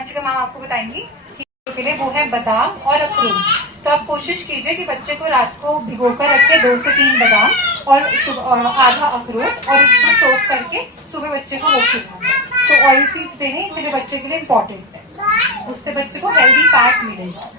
Vanshika ma'am आपको बताएंगी के लिए, वो है बादाम और अखरोट। तो आप कोशिश कीजिए कि बच्चे को रात को भिगोकर रखे 2 से 3 बादाम और आधा अखरोट, और इसको सोक करके सुबह बच्चे को वो खिलाएं। तो ऑयल सीड्स देने इसलिए बच्चे के लिए इम्पोर्टेंट है, उससे बच्चे को हेल्दी फैट मिलेगा।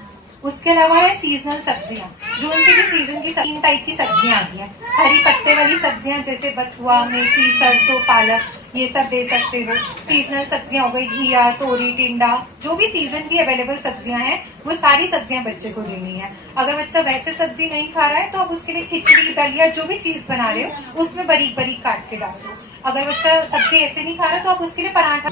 उसके अलावा है सीजनल सब्जियां, जो उनसे भी सीजन की 3 टाइप की सब्जियां आती हैं। हरी पत्ते वाली सब्जियां जैसे बथुआ, मेथी, सरसों, पालक, ये सब दे सकते हो। सीजनल सब्जियां हो गई घिया, तोरी, टिंडा, जो भी सीजन की अवेलेबल सब्जियां हैं वो सारी सब्जियां बच्चे को देनी है। अगर बच्चा वैसे सब्जी नहीं खा रहा है तो आप उसके लिए खिचड़ी, दलिया, जो भी चीज बना रहे हो उसमें बारीक बारीक काट के डाल दो। अगर बच्चा सब्जी ऐसे नहीं खा रहा तो आप उसके लिए पराठा,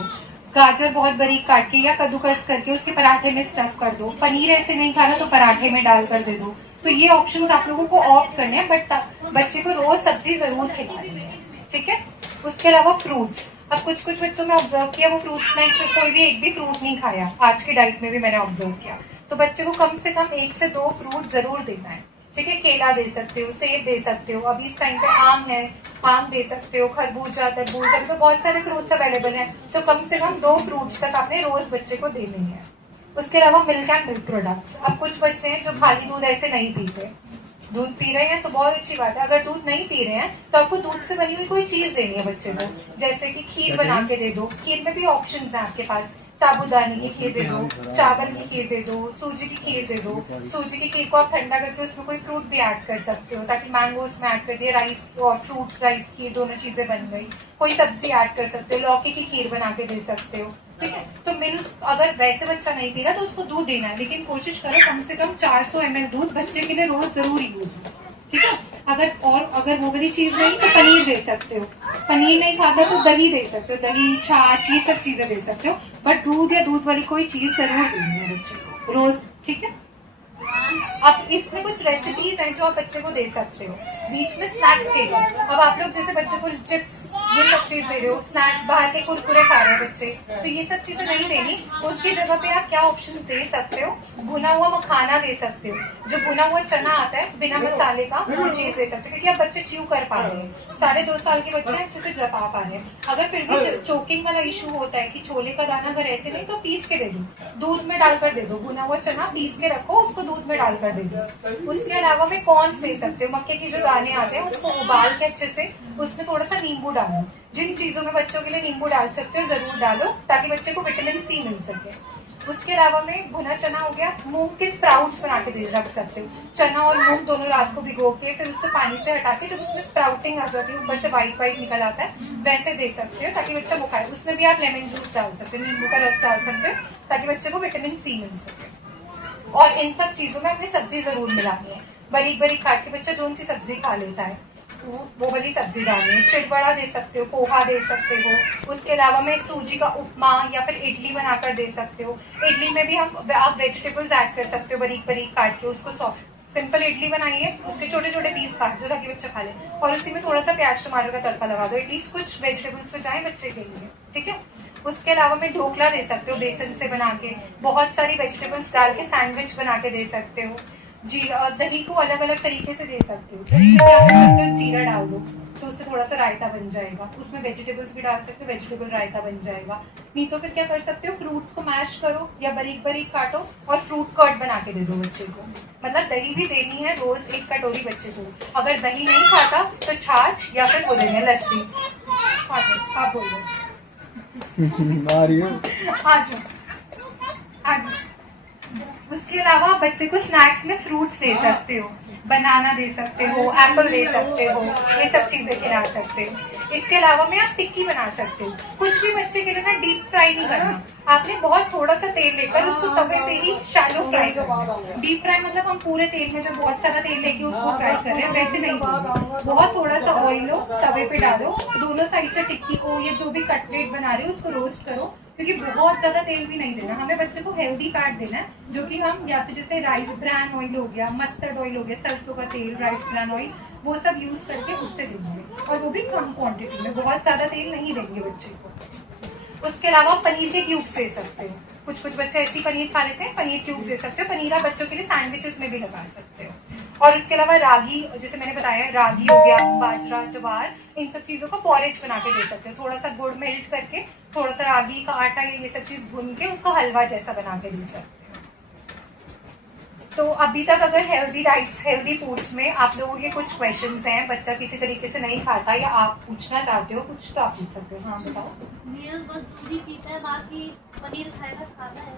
गाजर बहुत बारीक काट के या कद्दूकस करके उसके पराठे में स्टफ कर दो। पनीर ऐसे नहीं खाना तो पराठे में डालकर दे दो। तो ये ऑप्शंस आप लोगों को ऑप्ट करने हैं, बट बच्चे को रोज सब्जी जरूर खिलानी है, ठीक है। उसके अलावा फ्रूट्स, अब कुछ कुछ बच्चों में ऑब्जर्व किया वो फ्रूट्स नहीं, कोई भी एक भी फ्रूट नहीं खाया, आज की डाइट में भी मैंने ऑब्जर्व किया। तो बच्चे को कम से कम 1 से 2 फ्रूट जरूर देना है, ठीक है। केला दे सकते हो, सेब दे सकते हो, अभी इस टाइम पे आम है, आम दे सकते हो, खरबूजा, तरबूज, अभी तो बहुत सारे फ्रूट्स अवेलेबल हैं। तो कम से कम 2 फ्रूट्स तक आपने रोज बच्चे को देने हैं। उसके अलावा मिल्क एंड मिल्क प्रोडक्ट्स, अब कुछ बच्चे हैं जो खाली दूध ऐसे नहीं पीते, दूध पी रहे हैं तो बहुत अच्छी बात है। अगर दूध नहीं पी रहे हैं तो आपको दूध से बनी हुई कोई चीज देनी है बच्चे को, जैसे कि खीर बना के दे दो। खीर में भी ऑप्शंस हैं आपके पास, साबूदाने की खीर दे दो, चावल की खीर दे दो, सूजी की खीर दे दो। सूजी की खीर को आप ठंडा करके उसमें कोई फ्रूट भी ऐड कर सकते हो, ताकि मैंगो उसमें ऐड कर दिए, राइस और फ्रूट राइस खीर दोनों चीजें बन गई। कोई सब्जी ऐड कर सकते हो, लौकी की खीर बना के दे सकते हो, ठीक है। तो मिल्क अगर वैसे बच्चा नहीं पी रहा तो उसको दूध देना है, लेकिन कोशिश करो कम से कम 400 ml दूध बच्चे के लिए रोज जरूर यूज हो, ठीक है। अगर वो वाली चीज नहीं तो पनीर दे सकते हो, पनीर नहीं खाता तो दही दे सकते हो, दही, छाछ, ये सब चीजें दे सकते हो, बट दूध या दूध वाली कोई चीज जरूर देनी है बच्चे को रोज, ठीक है। अब इसमें कुछ रेसिपीज हैं जो आप बच्चे को दे सकते हो बीच में स्नैक्स के लिए। अब आप लोग जैसे बच्चे को चिप्स ये सब चीज दे रहे हो, स्नैक्स, बाहर के कुरकुरे खा रहे हैं बच्चे, तो ये सब चीजें नहीं देनी। उसकी जगह पे आप क्या ऑप्शन दे सकते हो, भुना हुआ मखाना दे सकते हो, जो भुना हुआ चना आता है बिना मसाले का, वो चीज दे सकते हो, क्योंकि अब बच्चे च्यू कर पा रहे हैं, 2.5 साल के बच्चे अच्छे से जपा पा रहे हैं। अगर फिर भी चोकिंग वाला इशू होता है कि छोले का दाना अगर ऐसे नहीं तो पीस के दे दो, दूध में डालकर दे दो, भुना हुआ चना पीस के रखो, उसको दूध में डालकर दे दो। उसके अलावा में कॉर्न दे सकते हो, मक्के के जो दाने आते हैं उसको उबाल के अच्छे से उसमें थोड़ा सा नींबू डालो। जिन चीजों में बच्चों के लिए नींबू डाल सकते हो जरूर डालो, ताकि बच्चे को विटामिन सी मिल सके। उसके अलावा में भुना चना हो गया, मूंग के स्प्राउट्स बना के रख सकते हो। चना और मूंग दोनों रात को भिगो के फिर उसको पानी से हटा के जब उसमें स्प्राउटिंग आ जाती है, ऊपर से व्हाइट निकल आता है, वैसे दे सकते हो ताकि बच्चा वो खाए। उसमें भी आप लेमन जूस डाल सकते हो, नींबू का रस डाल सकते हो, ताकि बच्चे को विटामिन सी मिल सके। और इन सब चीजों में अपनी सब्जी जरूर मिलानी है, बारीक बारीक काट के बच्चा जोन सी सब्जी खा लेता है वो वाली सब्जी डालनी है। चिड़बड़ा दे सकते हो, पोहा दे सकते हो। उसके अलावा में सूजी का उपमा या फिर इडली बनाकर दे सकते हो। इडली में भी आप वेजिटेबल्स ऐड कर सकते हो बारीक बारीक काट के, उसको सॉफ्ट सिंपल इडली बनाइए, उसके छोटे छोटे पीस काट दो ताकि बच्चा खा ले, और उसी में थोड़ा सा प्याज टमाटर का तड़का लगा दो, एटलीस्ट कुछ वेजिटेबल्स तो जाए बच्चे के लिए, ठीक है। उसके अलावा में ढोकला दे सकते हो बेसन से बना के, बहुत सारी वेजिटेबल्स डाल के सैंडविच बना के दे सकते हो। दही को अलग अलग तरीके से दे सकते हो, दही में क्या कर सकते हो, जीरा डाल दो तो उससे थोड़ा सा रायता बन जाएगा, उसमें वेजिटेबल्स भी डाल सकते हो, वेजिटेबल रायता बन जाएगा। नहीं तो फिर क्या कर सकते हो, फ्रूट्स को मैश करो या बारीक बारीक काटो और फ्रूट कर्ड बना के दे दो बच्चे को। मतलब दही भी देनी है रोज 1 कटोरी बच्चे को। अगर दही नहीं खाता तो छाछ या फिर वो देंगे लस्सी। आप बोलो आज। उसके अलावा बच्चे को स्नैक्स में फ्रूट्स दे सकते हो, बनाना दे सकते हो, एप्पल दे सकते हो, ये सब चीजें खिला सकते हो। इसके अलावा में आप टिक्की बना सकते हो। कुछ भी बच्चे के लिए ना डीप फ्राई नहीं करना, आपने बहुत थोड़ा सा तेल लेकर उसको तवे पे ही शैलो फ्राई करना। डीप फ्राई मतलब हम पूरे तेल में जो बहुत सारा तेल लेके उसको फ्राई कर रहे हैं वैसे नहीं, बहुत थोड़ा सा ऑयल लो, तवे पे डालो, दोनों साइड से टिक्की को या जो भी कटलेट बना रहे हो उसको रोस्ट करो, क्योंकि बहुत ज्यादा तेल भी नहीं देना, हमें बच्चे को हेल्दी फैट देना है, जो कि हम या तो जैसे राइस ब्रान ऑयल हो गया, मस्टर्ड ऑयल हो गया, सरसों का तेल, राइस ब्रान ऑयल, वो सब यूज करके उससे देंगे, और वो भी कम क्वांटिटी में, बहुत ज्यादा तेल नहीं देंगे बच्चे को। उसके अलावा पनीर के क्यूब्स दे सकते हो, कुछ कुछ बच्चे ऐसी पनीर खा लेते हैं, पनीर क्यूब्स दे सकते हो। पनीर आप बच्चों के लिए सैंडविचेस में भी लगा सकते हो। और उसके अलावा रागी, जैसे मैंने बताया रागी हो गया, बाजरा, ज्वार, इन सब चीजों का पॉरेज बना के दे सकते हो। थोड़ा सा गुड़ मेल्ट करके, थोड़ा सा रागी का आटा, ये सब चीज भून के उसका हलवा जैसा बना के दे सकते हो। तो अभी तक अगर हेल्दी डाइट्स, हेल्दी फूड्स में आप लोगों के कुछ क्वेश्चंस हैं, बच्चा किसी तरीके से नहीं खाता या आप पूछना चाहते हो कुछ, तो आप पूछ सकते हो। हाँ बताओ। मेरा बस दूध ही पीता है, बाकी पनीर खाएगा, सादा है,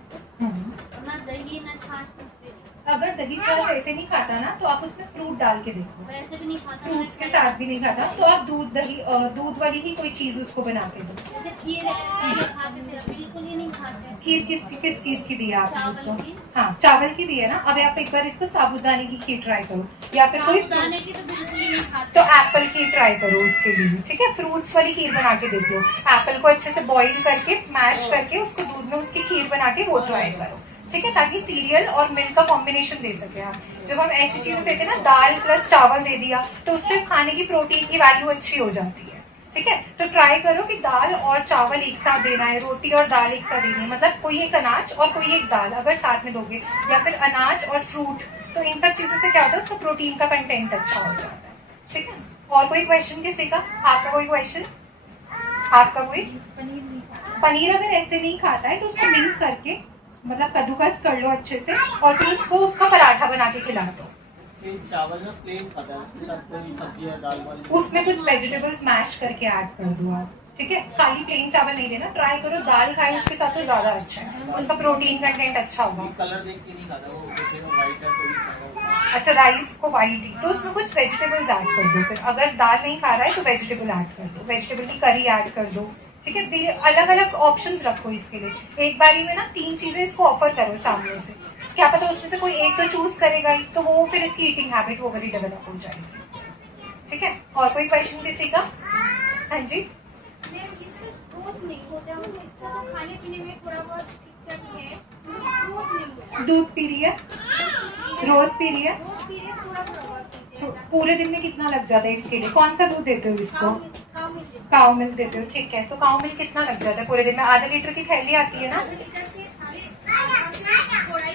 ना दही ना छाछ कुछ भी। अगर दही छाछ ऐसे नहीं खाता ना, तो आप उसमें फ्रूट डाल के देखो। वैसे भी नहीं खाता, फ्रूट्स के साथ भी नहीं खाता, तो आप दूध दही, दूध वाली ही कोई चीज उसको बना के दो। जैसे खीर पहले खाते थे, बिल्कुल ही नहीं खाते। खीर किस चीज की दी है आपने चावल उसको? की। हाँ चावल की दी है ना। अब आप एक बार इसको साबुदाने की खीर ट्राई करो, या फिर कोई साबूदाने की तो बिल्कुल ही नहीं खाते। तो एप्पल की ट्राई करो उसके लिए, ठीक है। फ्रूट्स वाली खीर बना के देख लो। एप्पल को अच्छे से बॉईल करके, मैश करके, उसको दूध में उसकी खीर बना के वो ट्राई करो, ठीक है, ताकि सीरियल और मिल्क का कॉम्बिनेशन दे सके आप। जब हम ऐसी चीजें देते हैं ना, दाल प्लस चावल दे दिया, तो उससे खाने की प्रोटीन की वैल्यू अच्छी हो जाती है, ठीक है। तो ट्राई करो कि दाल और चावल एक साथ देना है, रोटी और दाल एक साथ देनी है, मतलब कोई एक अनाज और कोई एक दाल अगर साथ में दोगे, या फिर अनाज और फ्रूट, तो इन सब चीजों से क्या होता है, उसका प्रोटीन का कंटेंट अच्छा हो जाता है, ठीक है। और कोई क्वेश्चन किसी का? आपका कोई क्वेश्चन? आपका कोई? पनीर अगर ऐसे नहीं खाता है तो उसको मिक्स करके, मतलब कद्दूकस कर लो अच्छे से, और फिर उसको उसका पराठा बना के खिला दो। चावल ना प्लेन खाता है, उसके साथ कोई सब्जी या दाल वाली, उसमें कुछ वेजिटेबल्स मैश करके ऐड कर दो आप, ठीक है। खाली प्लेन चावल नहीं देना, ट्राई करो दाल खाए उसके साथ, तो ज्यादा अच्छा है, उसका प्रोटीन कंटेंट अच्छा होगा। कलर देख के नहीं खाता वो, व्हाइट है तो ही खाता। अच्छा राइस को वाइट ही, तो उसमें कुछ वेजिटेबल्स ऐड कर दो। फिर अगर दाल नहीं खा रहा है तो वेजिटेबल ऐड कर दो, वेजिटेबल की करी ऐड कर दो, ठीक है। अलग अलग ऑप्शंस रखो इसके लिए। एक बारी में ना 3 चीजें इसको ऑफर करो सामने से, क्या पता उसमें से कोई एक तो चूज करेगा ही, तो वो फिर इसकी ईटिंग हैबिट वो वाली डेवलप हो जाएगी, ठीक है। और कोई क्वेश्चन किसी का? हाँ जी। खाने पीने में थोड़ा बहुत दिक्कत है, दूध पी रही है, रोज पी रही है, थोड़ा बहुत पूरे दिन में कितना लग जाता है इसके लिए? कौन सा दूध देते हो इसको? काउ मिल्क देते हो, ठीक है। तो काउ मिल्क कितना लग जाता है पूरे दिन में? आधा लीटर की थैली आती है ना।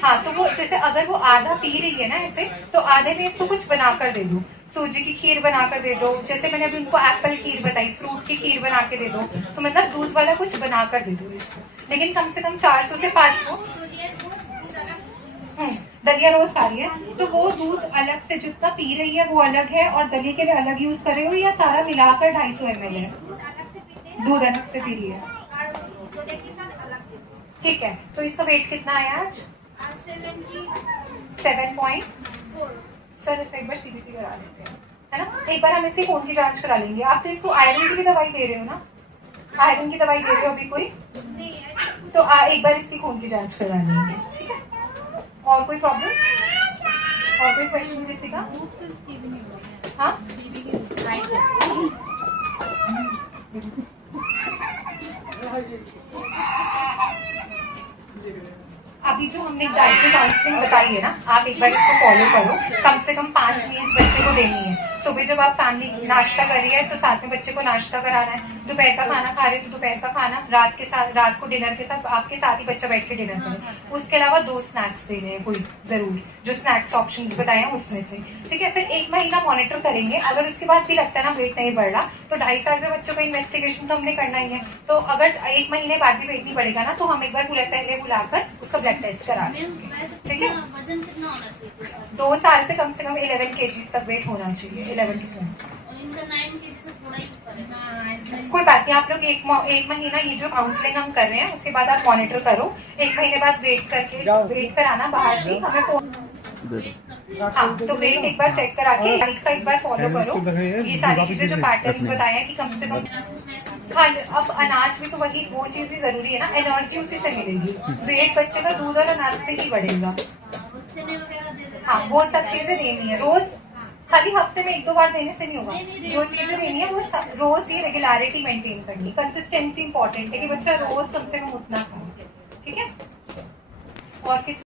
हाँ, तो वो जैसे अगर वो आधा पी रही है ना ऐसे, तो आधे में इसको कुछ बनाकर दे दो, सूजी की खीर बनाकर दे दो, जैसे मैंने अभी उनको एप्पल खीर बताई, फ्रूट की खीर बना के दे दो, तो मतलब दूध वाला कुछ बनाकर दे दो इसको, लेकिन कम से कम 400 से 500। दलिया रोज खा रही है, तो वो दूध अलग से जितना पी रही है वो अलग है, और दलिया के लिए अलग यूज कर रहे हो, या सारा मिलाकर 250 ml है? दूध अलग से पी रही है, ठीक है। तो इसका वेट कितना आया आज? 7.4। सर इसका एक बार सीबीसी करा लेते हैं, है ना। एक बार हम इसकी खून की जांच करा लेंगे। आप तो इसको आयरन की भी दवाई दे रहे हो ना? आयरन की दवाई दे रहे हो अभी कोई? तो एक बार इसकी खून की जांच करा लेंगे, ठीक है। और कोई प्रॉब्लम? और कोई क्वेश्चन किसी का? हाँ अभी जो हमने डाइटरी काउंसलिंग बताई है ना, आप एक बार इसको फॉलो करो। कम से कम 5 मील्स बच्चे को देनी है। सुबह जब आप फैमिली नाश्ता कर रही है तो साथ में बच्चे को नाश्ता कराना है, दोपहर का खाना खा रहे हो तो दोपहर का खाना, रात को डिनर के साथ आपके साथ ही बच्चा बैठ के डिनर करे। उसके अलावा 2 स्नैक्स देने हैं कोई जरूरी, जो स्नैक्स ऑप्शंस बताए हैं उसमें से, ठीक है। फिर 1 महीना मॉनिटर करेंगे। अगर उसके बाद भी लगता है ना वेट नहीं बढ़ रहा, तो 2.5 साल के बच्चों का इन्वेस्टिगेशन तो हमने करना ही है। तो अगर 1 महीने बाद भी वेट नहीं बढ़ेगा ना, तो हम एक बार पहले बुलाकर उसका ब्लड टेस्ट करा लेंगे, ठीक है। वजन कितना होना चाहिए? 2 साल पे कम से कम 11 kg तक वेट होना चाहिए, 11 to 12। कोई बात नहीं, आप लोग एक महीना ये जो काउंसलिंग हम कर रहे हैं उसके बाद आप मॉनिटर करो। 1 महीने बाद वेट कराना बाहर से, हमें फोन। हाँ, तो वेट एक बार चेक करा के डाइट का एक बार फॉलो करो। ये सारी चीजें जो पैटर्न्स बताए हैं कि कम से कम हाँ, अब अनाज में तो वो चीज भी जरूरी है ना, एनर्जी उसी से मिलेगी। वेट बच्चे का दूध और अनाज से ही बढ़ेगा। हाँ, वो सब चीजें देनी है रोज, खाली हफ्ते में 1-2 बार देने से नहीं होगा। जो चीजें देनी है वो रोज ही रेगुलरिटी मेंटेन करनी, कंसिस्टेंसी इंपॉर्टेंट है कि बच्चा रोज कम से कम उतना खाए, ठीक है। और किस